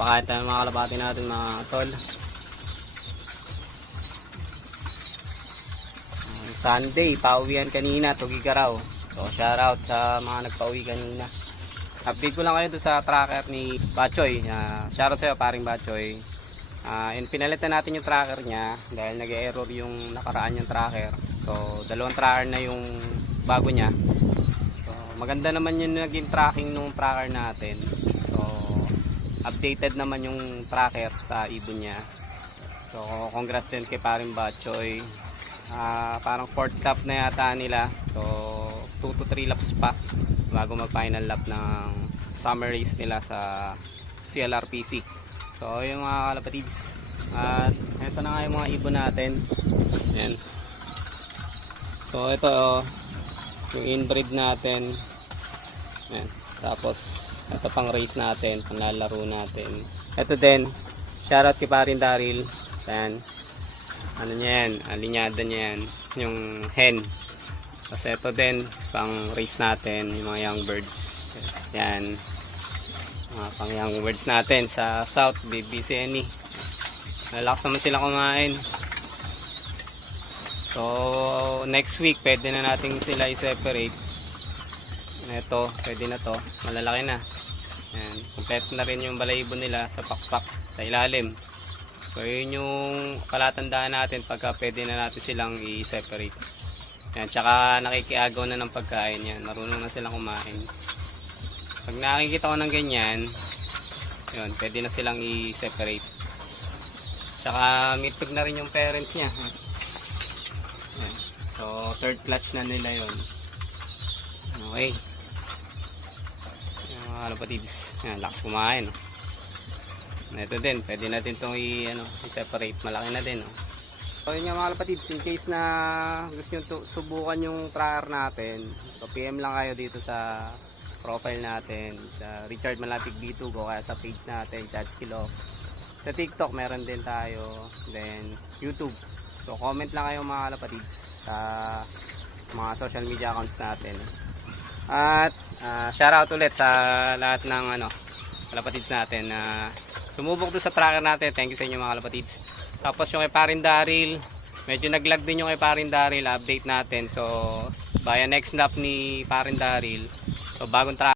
Pakain tayo mga kalapati natin mga tol. Sunday, pauwian kanina, Tugigaraw. So shoutout sa mga nagpauwi kanina. Update ko lang kayo doon sa tracker ni Bachoy. Shoutout sa'yo paring Bachoy. Pinalitan natin yung tracker niya dahil nag-error yung nakaraan yung tracker. So dalawang tracker na yung bago niya. So maganda naman yung naging tracking nung tracker natin. So updated naman yung tracker sa ibon niya. So congrats din kay paring Bachoy. Parang 4th lap na yata nila. So 2 to 3 laps pa bago mag final lap ng summer race nila sa CLRPC. So yung mga kalapatids, at ito na nga yung mga ibon natin. Ayan. So ito yung inbreed natin. Ayan. Tapos ito pang race natin, panglalaro natin. Ito din, shoutout kay parin Daryl. Ayan. Ano niya yan, linyada niya yan, yung hen. Kasi ito din, pang race natin, yung mga young birds. Yan, mga pang young birds natin sa South, BBCNE. Relax naman sila kumain. So, next week, pwede na natin sila i-separate. Ito, pwede na to, malalaki na. Yan, complete na rin yung balayibo nila sa pakpak, sa ilalim. So yun yung palatandaan natin pagka pwede na natin silang i-separate. Yan, tsaka nakikiagaw na ng pagkain yan. Marunong na silang kumain. Pag nakikita ko ng ganyan, yun, pwede na silang i-separate. Tsaka mitog na rin yung parents niya. Yan. So third clutch na nila yun. Okay. Yan mga kalapatids. Yan, lakas kumain. Ito din, pwede natin itong i-separate. Malaki na din. So yun nga mga kalapatids, in case na gusto nyo subukan yung tracker natin, so PM lang kayo dito sa profile natin, sa Richard Malatic B2 o kaya sa page natin, Judge Kilo. Sa TikTok meron din tayo, then YouTube. So comment lang kayo mga kalapatids sa mga social media accounts natin. At shoutout ulit sa lahat ng kalapatids natin na sumubok doon sa tracker natin. Thank you sa inyo mga kalapatids. Tapos yung kay parin Daryl, medyo naglag din yung kay parin Daryl, update natin. So by next lap ni parin Daryl, so bagong tracker